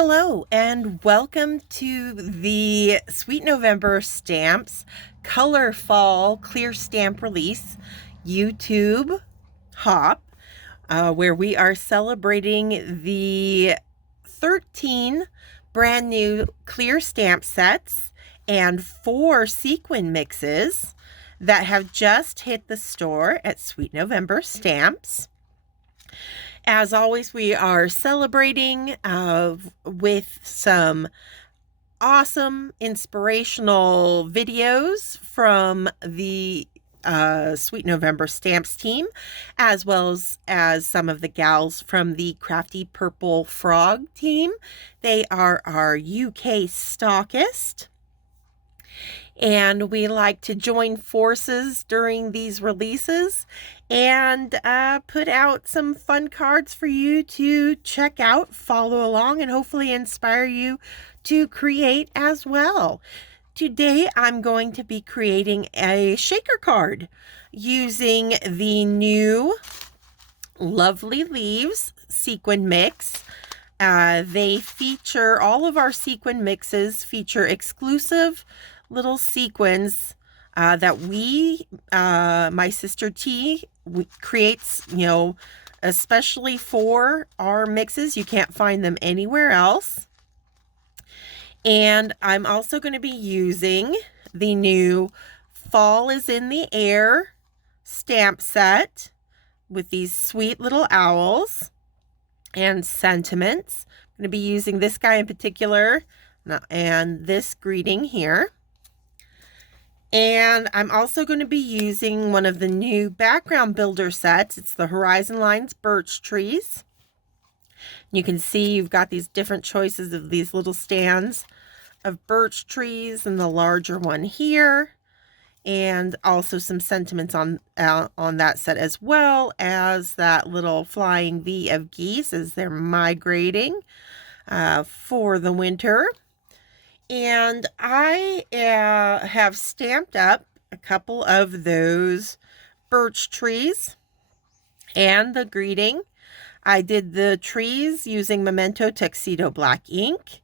Hello and welcome to the Sweet November Stamps Color Fall Clear Stamp Release YouTube Hop, where we are celebrating the 13 brand new clear stamp sets and 4 sequin mixes that have just hit the store at Sweet November Stamps. As always, we are celebrating with some awesome inspirational videos from the Sweet November Stamps team, as well as some of the gals from the Crafty Purple Frog team. They are our UK stockist. And we like to join forces during these releases and put out some fun cards for you to check out, follow along, and hopefully inspire you to create as well. Today, I'm going to be creating a shaker card using the new Lovely Leaves sequin mix. They feature, all of our sequin mixes feature exclusive little sequins that my sister T creates, especially for our mixes. You can't find them anywhere else. And I'm also going to be using the new Fall is in the Air stamp set with these sweet little owls and sentiments. I'm going to be using this guy in particular and this greeting here. And I'm also going to be using one of the new background builder sets. It's the Horizon Lines Birch trees. You can see you've got these different choices of these little stands of birch trees and the larger one here. And also some sentiments on that set, as well as that little flying V of geese as they're migrating for the winter. And I have stamped up a couple of those birch trees and the greeting. I did the trees using Memento Tuxedo black ink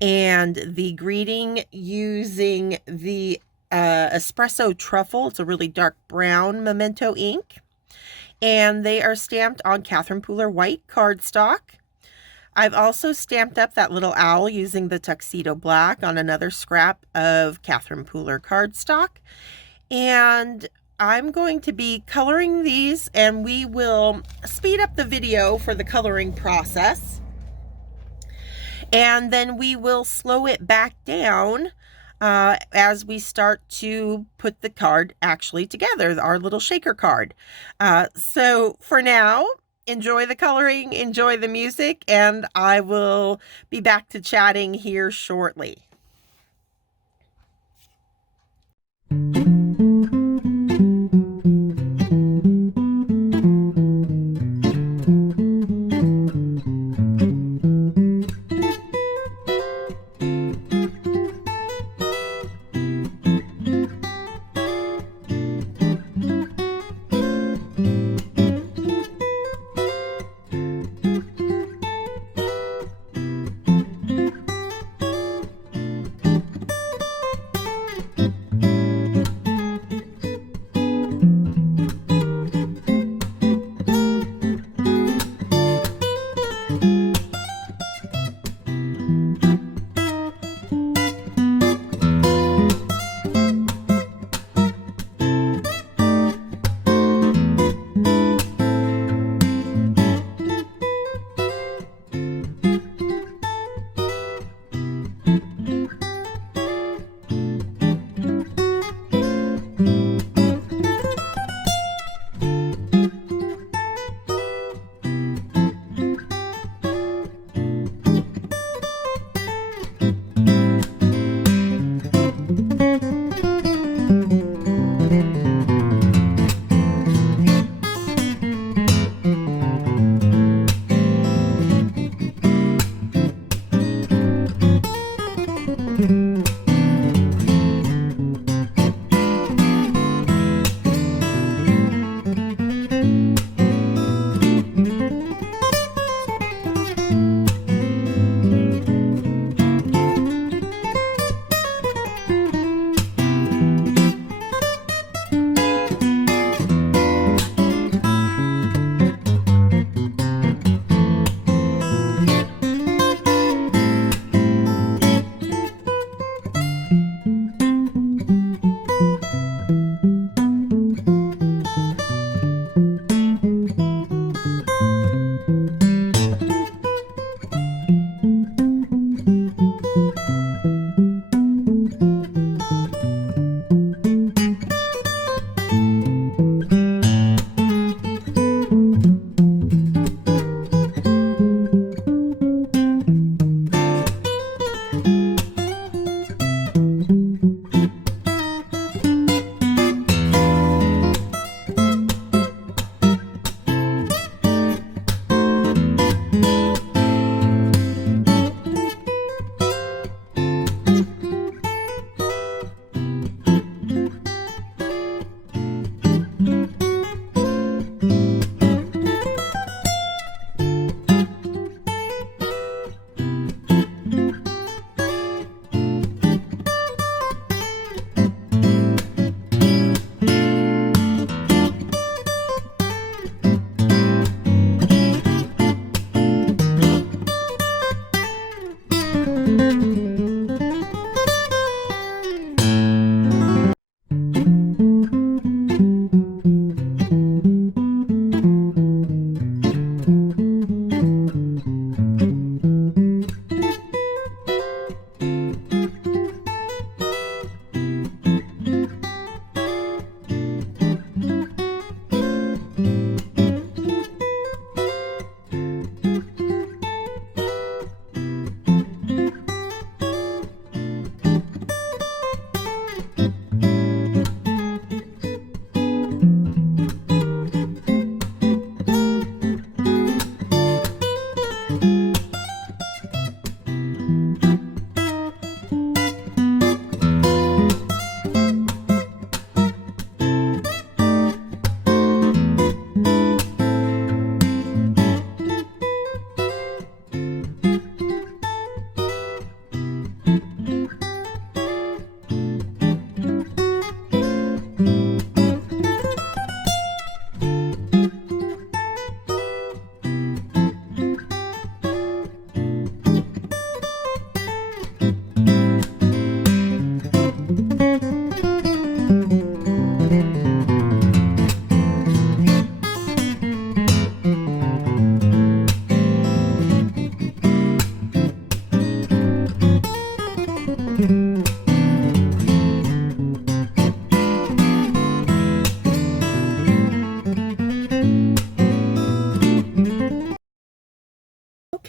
and the greeting using the Espresso Truffle. It's a really dark brown Memento ink. And they are stamped on Catherine Pooler white cardstock. I've also stamped up that little owl using the Tuxedo black on another scrap of Catherine Pooler cardstock. And I'm going to be coloring these, and we will speed up the video for the coloring process. And then we will slow it back down as we start to put the card actually together, our little shaker card. So for now, enjoy the coloring, enjoy the music, and I will be back to chatting here shortly.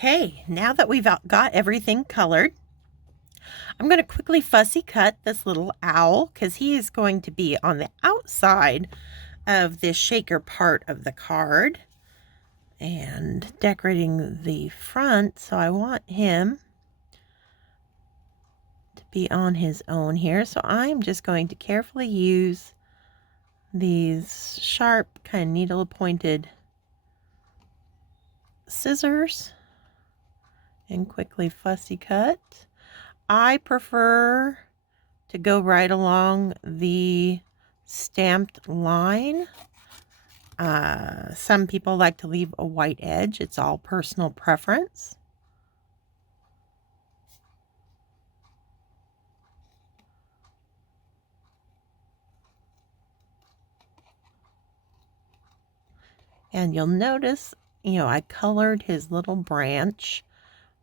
Okay, now that we've got everything colored, I'm going to quickly fussy cut this little owl because he is going to be on the outside of this shaker part of the card and decorating the front. So I want him to be on his own here. So I'm just going to carefully use these sharp kind of needle pointed scissors and quickly fussy cut. I prefer to go right along the stamped line. Some people like to leave a white edge. It's all personal preference. And you'll notice, I colored his little branch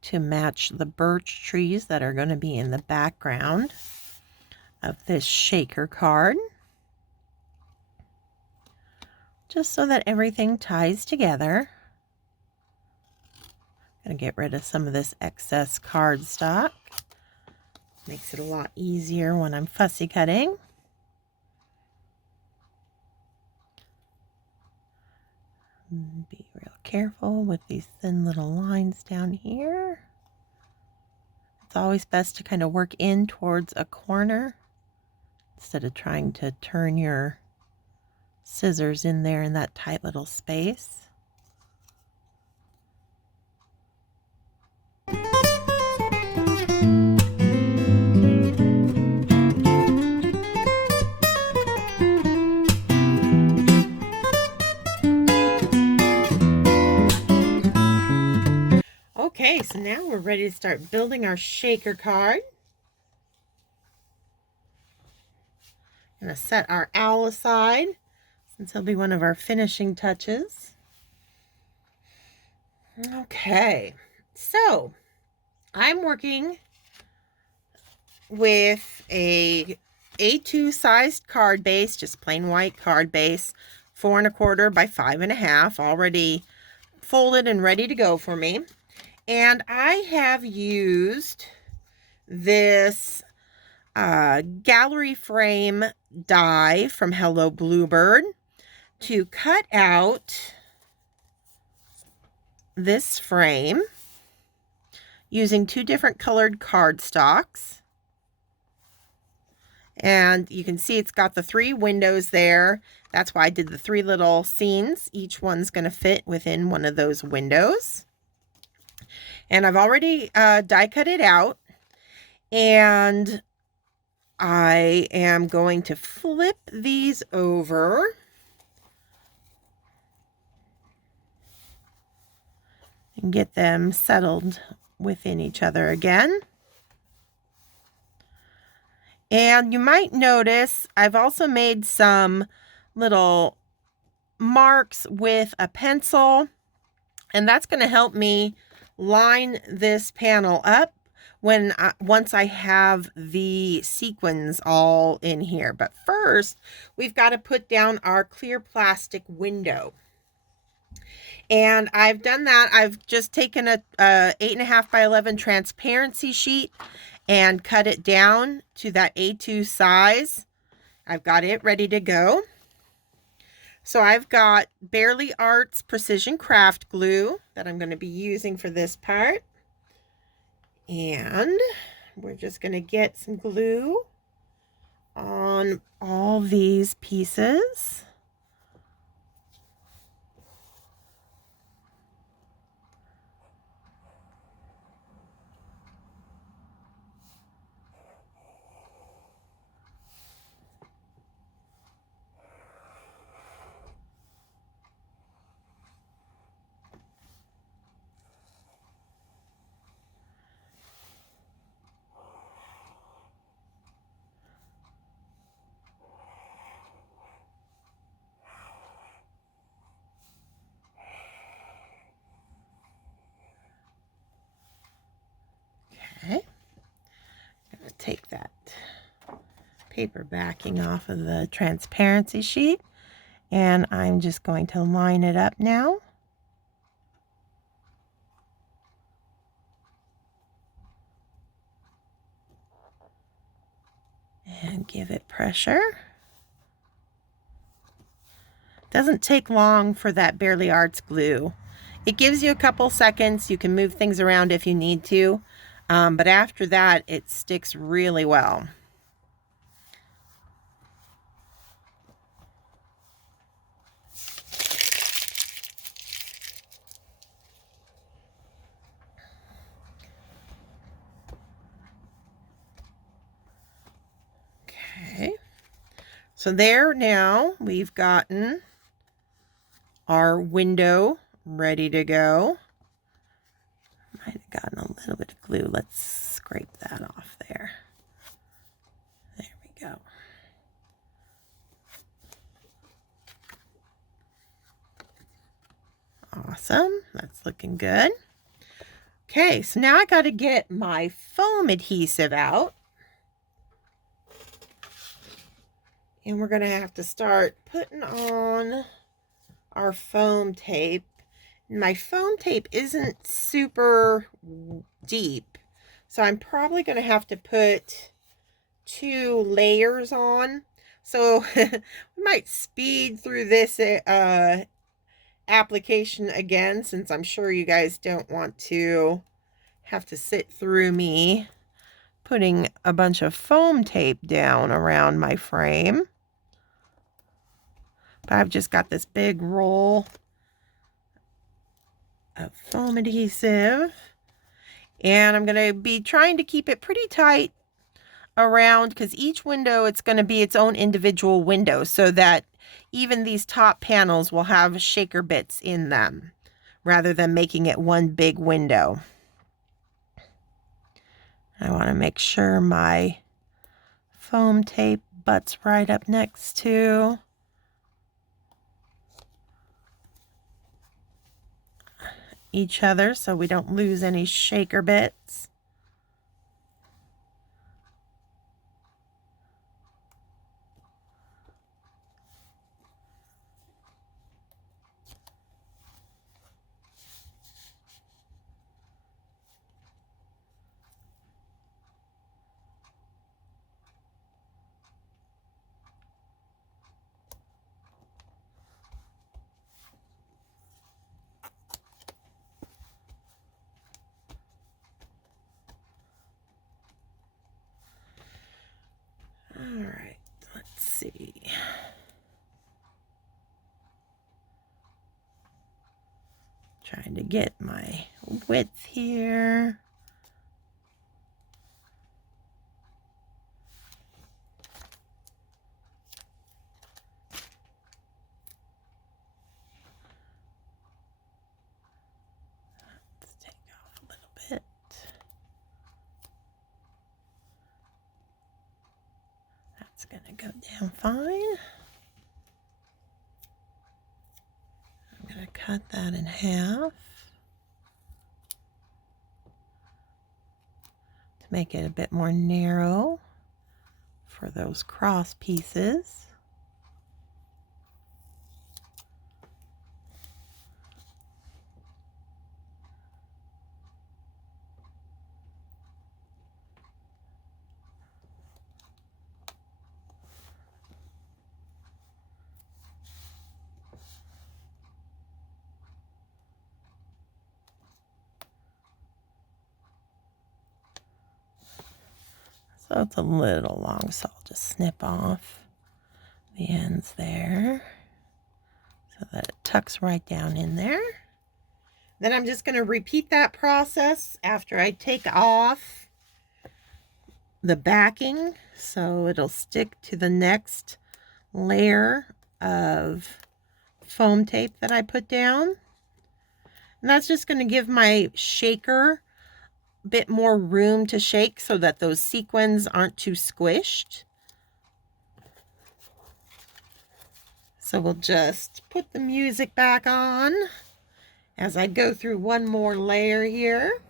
to match the birch trees that are going to be in the background of this shaker card. Just so that everything ties together. Gonna get rid of some of this excess cardstock. Makes it a lot easier when I'm fussy cutting. Be real careful with these thin little lines down here. It's always best to kind of work in towards a corner instead of trying to turn your scissors in there in that tight little space. Okay, so now we're ready to start building our shaker card. I'm going to set our owl aside since he'll be one of our finishing touches. Okay, so I'm working with a A2 sized card base, just plain white card base, 4 1/4 by 5 1/2, already folded and ready to go for me. And I have used this gallery frame die from Hello Bluebird to cut out this frame using 2 different colored cardstocks. And you can see it's got the 3 windows there. That's why I did the 3 little scenes. Each one's going to fit within one of those windows. And I've already die cut it out. And I am going to flip these over. And get them settled within each other again. And you might notice I've also made some little marks with a pencil. And that's going to help me line this panel up once I have the sequins all in here. But first, we've got to put down our clear plastic window. And I've done that. I've just taken a 8 1/2 by 11 transparency sheet and cut it down to that A2 size. I've got it ready to go. So I've got Barely Arts Precision Craft Glue that I'm going to be using for this part. And we're just going to get some glue on all these pieces. Okay, I'm going to take that paper backing off of the transparency sheet, and I'm just going to line it up now. And give it pressure. Doesn't take long for that Barely Arts glue. It gives you a couple seconds. You can move things around if you need to. But after that, it sticks really well. Okay. So there now we've gotten our window ready to go. Might have gotten a little bit of glue. Let's scrape that off there. There we go. Awesome. That's looking good. Okay, so now I got to get my foam adhesive out. And we're going to have to start putting on our foam tape. My foam tape isn't super deep, so I'm probably going to have to put 2 layers on. So we might speed through this application again, since I'm sure you guys don't want to have to sit through me putting a bunch of foam tape down around my frame. But I've just got this big roll of foam adhesive, and I'm going to be trying to keep it pretty tight around, because each window, it's going to be its own individual window, so that even these top panels will have shaker bits in them rather than making it one big window. I want to make sure my foam tape butts right up next to each other so we don't lose any shaker bits. All right, let's see. Trying to get my width here. Let's take off a little bit. That's going to go down fine. I'm going to cut that in half to make it a bit more narrow for those cross pieces. So it's a little long, so I'll just snip off the ends there so that it tucks right down in there. Then I'm just going to repeat that process after I take off the backing, so it'll stick to the next layer of foam tape that I put down. And that's just going to give my shaker bit more room to shake so that those sequins aren't too squished. So we'll just put the music back on as I go through one more layer here.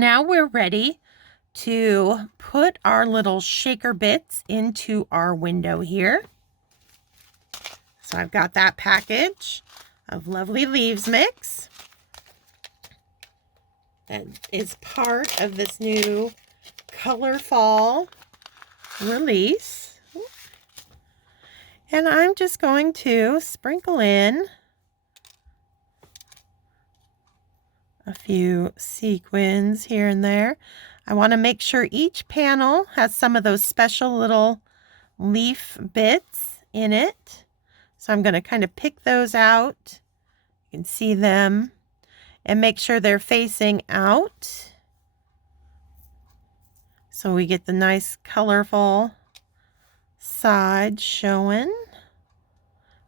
now we're ready to put our little shaker bits into our window here. So I've got that package of lovely leaves mix that is part of this new Color Fall release. And I'm just going to sprinkle in a few sequins here and there. I want to make sure each panel has some of those special little leaf bits in it. So I'm going to kind of pick those out. You can see them and make sure they're facing out, so we get the nice colorful side showing.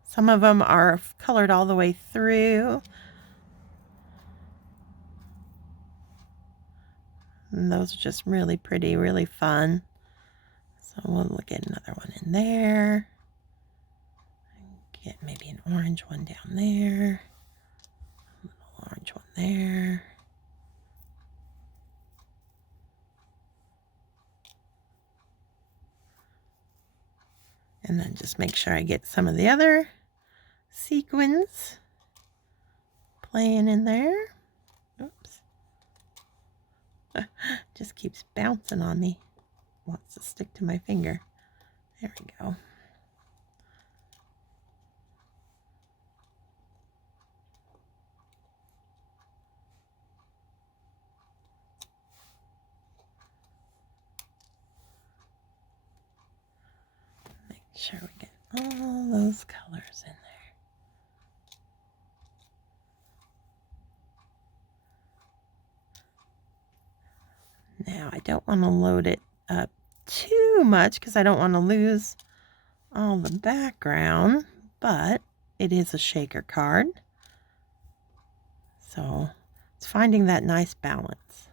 Some of them are colored all the way through. And those are just really pretty, really fun. So we'll get another one in there. Get maybe an orange one down there. A little orange one there. And then just make sure I get some of the other sequins playing in there. Oops. Just keeps bouncing on me. Wants to stick to my finger. There we go. Make sure we get all those colors in there. Now I don't want to load it up too much because I don't want to lose all the background, but it is a shaker card. So it's finding that nice balance.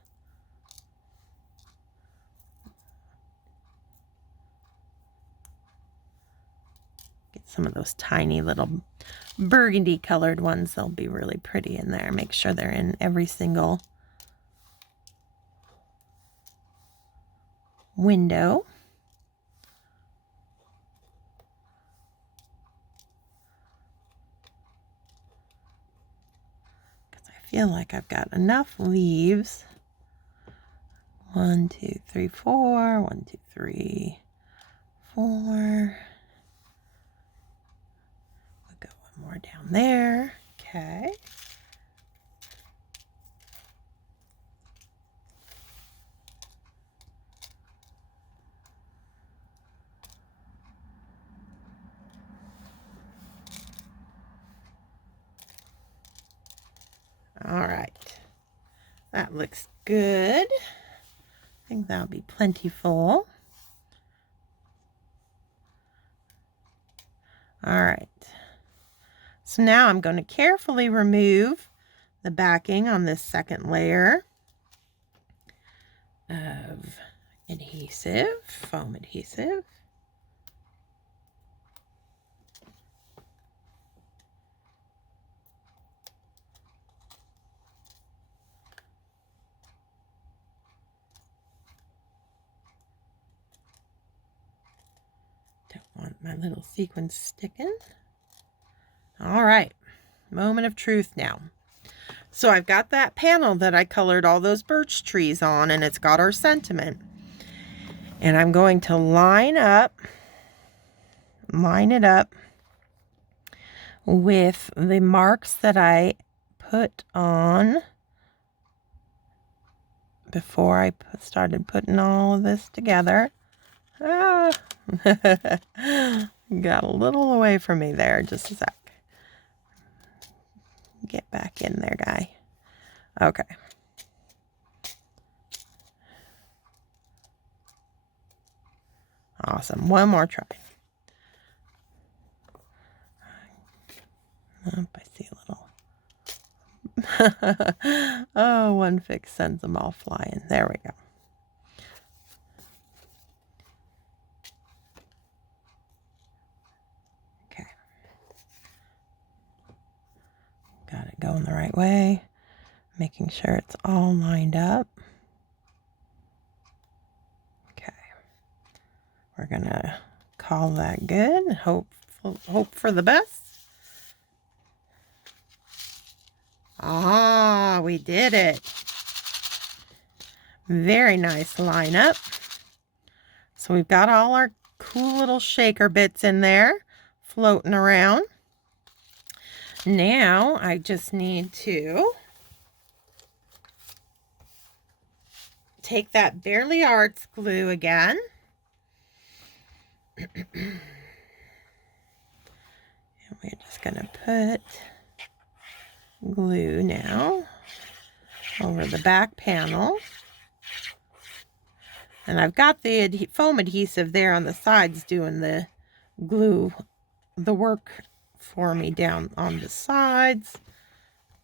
Get some of those tiny little burgundy colored ones. They'll be really pretty in there. Make sure they're in every single window. Because I feel like I've got enough leaves. 1, 2, 3, 4. 1, 2, 3, 4. We'll go one more down there. Okay. All right, that looks good. I think that'll be plentiful. All right, so now I'm going to carefully remove the backing on this second layer of adhesive, foam adhesive. Want my little sequins sticking. All right, moment of truth now. So I've got that panel that I colored all those birch trees on, and it's got our sentiment. And I'm going to line it up with the marks that I put on before I started putting all of this together. Ah. Got a little away from me there. Just a sec. Get back in there, guy. Okay. Awesome. One more try. Oh, I see a little. Oh, one fix sends them all flying. There we go. Got it going the right way, making sure it's all lined up. gonna call that good. Hope for the best. Ah, we did it. Very nice lineup. So we've got all our cool little shaker bits in there floating around. Now I just need to take that Barely Arts glue again. And we're just going to put glue now over the back panel. And I've got the foam adhesive there on the sides doing the glue, the work for me down on the sides.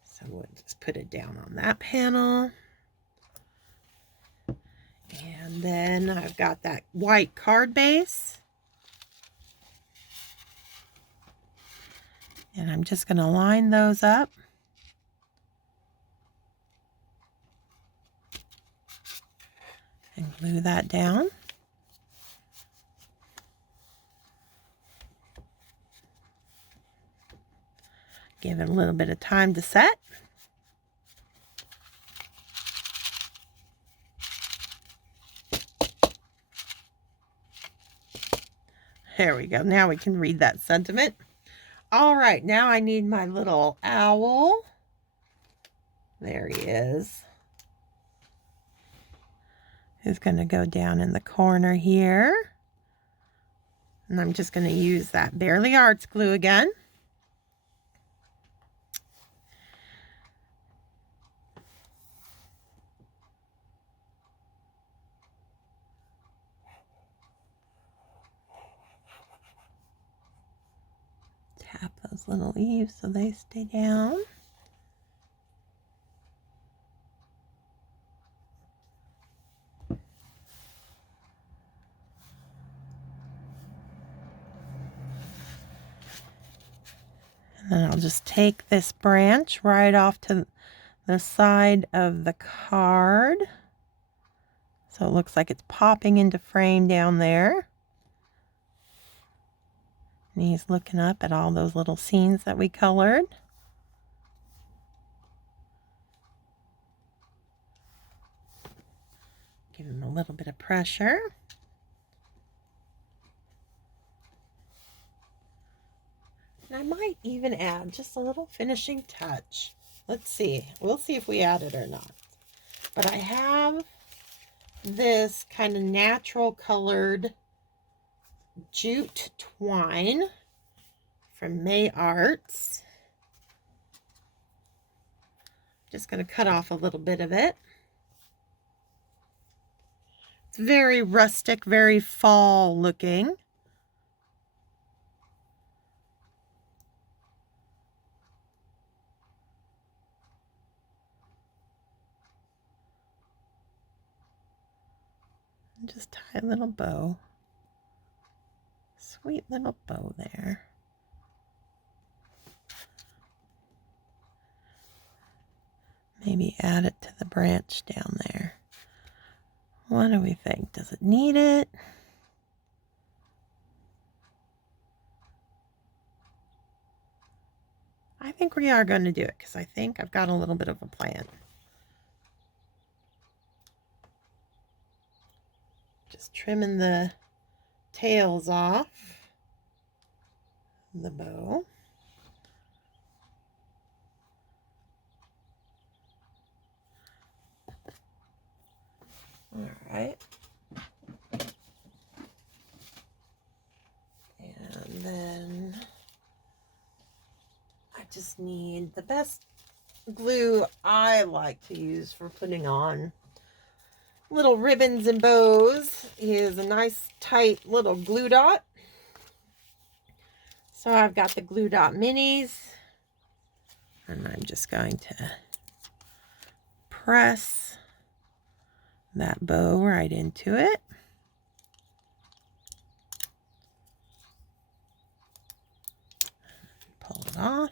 So we'll just put it down on that panel. And then I've got that white card base. And I'm just going to line those up. And glue that down. Give it a little bit of time to set. There we go. Now we can read that sentiment. All right, now I need my little owl. There he is. He's going to go down in the corner here. And I'm just going to use that Barely Arts glue again. Tap those little leaves so they stay down. And then I'll just take this branch right off to the side of the card. So it looks like it's popping into frame down there. And he's looking up at all those little scenes that we colored. Give him a little bit of pressure. And I might even add just a little finishing touch. Let's see. We'll see if we add it or not. But I have this kind of natural colored Jute Twine from May Arts. Just going to cut off a little bit of it. It's very rustic, very fall looking. And just tie a little bow. Sweet little bow there. Maybe add it to the branch down there. What do we think? Does it need it? I think we are going to do it because I think I've got a little bit of a plan. Just trimming the tails off the bow. All right. And then I just need the best glue I like to use for putting on little ribbons and bows is a nice tight little glue dot. So I've got the glue dot minis, and I'm just going to press that bow right into it. Pull it off.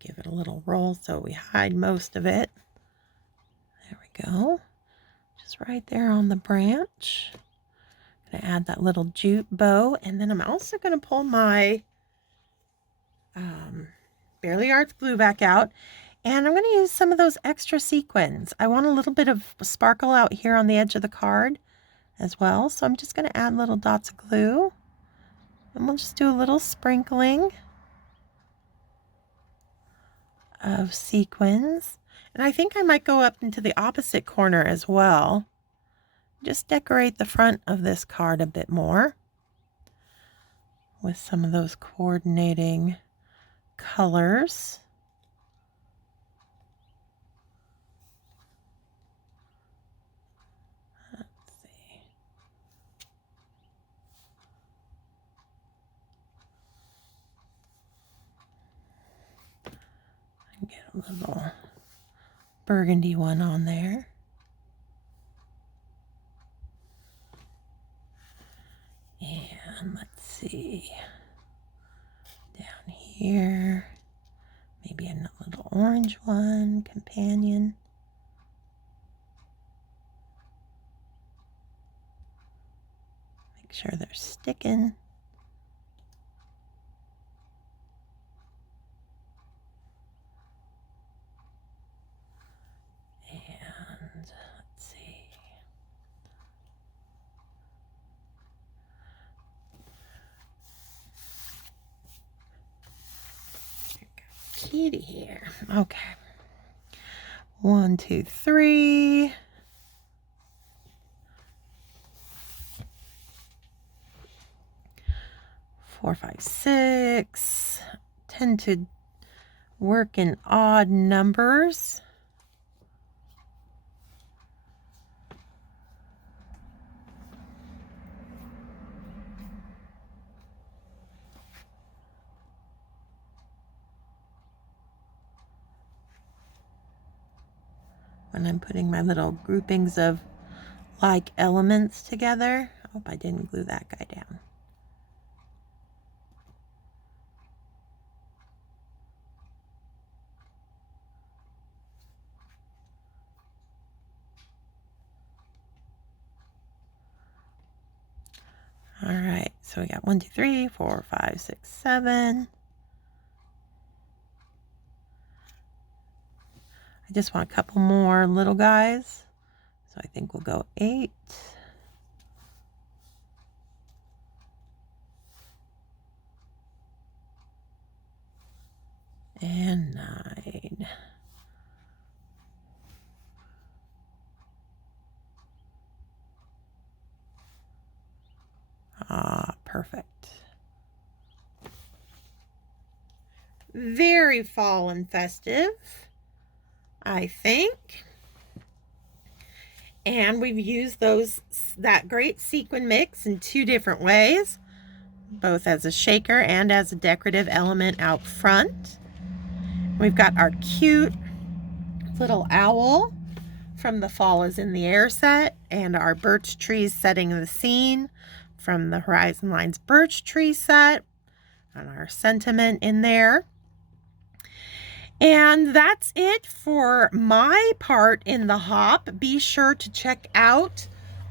Give it a little roll so we hide most of it. There we go. Just right there on the branch. I'm gonna add that little jute bow, and then I'm also gonna pull my Barely Arts glue back out, and I'm gonna use some of those extra sequins. I want a little bit of sparkle out here on the edge of the card as well, so I'm just gonna add little dots of glue, and we'll just do a little sprinkling of sequins. And I think I might go up into the opposite corner as well. Just decorate the front of this card a bit more with some of those coordinating colors. Let's see. I can get a little burgundy one on there. And let's see, down here, maybe a little orange one, companion. Make sure they're sticking. And let's see. Kitty here. Okay. 1, 2, 3. 4, 5, 6. Tend to work in odd numbers. When I'm putting my little groupings of like elements together. I hope I didn't glue that guy down. All right, so we got 1, 2, 3, 4, 5, 6, 7. I just want a couple more little guys. So I think we'll go 8. And 9. Ah, perfect. Very fall and festive, I think. And we've used that great sequin mix in 2 different ways, both as a shaker and as a decorative element out front. We've got our cute little owl from the Fall is in the Air set, and our birch trees setting the scene from the Horizon Lines birch tree set, and our sentiment in there. And that's it for my part in the hop. Be sure to check out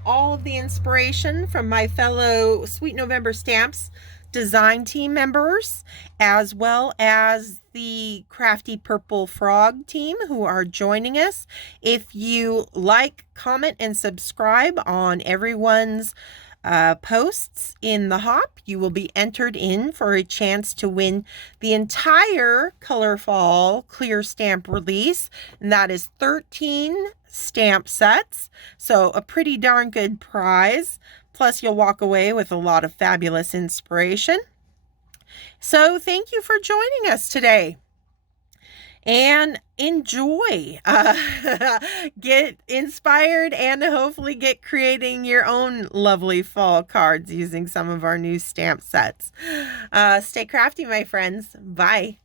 all of the inspiration from my fellow Sweet November Stamps design team members, as well as the Crafty Purple Frog team who are joining us. If you like, comment, and subscribe on everyone's posts in the hop, you will be entered in for a chance to win the entire Colorful Clear Stamp release, and that is 13 stamp sets, so a pretty darn good prize. Plus you'll walk away with a lot of fabulous inspiration. So thank you for joining us today. And enjoy, get inspired, and hopefully get creating your own lovely fall cards using some of our new stamp sets. Stay crafty, my friends. Bye.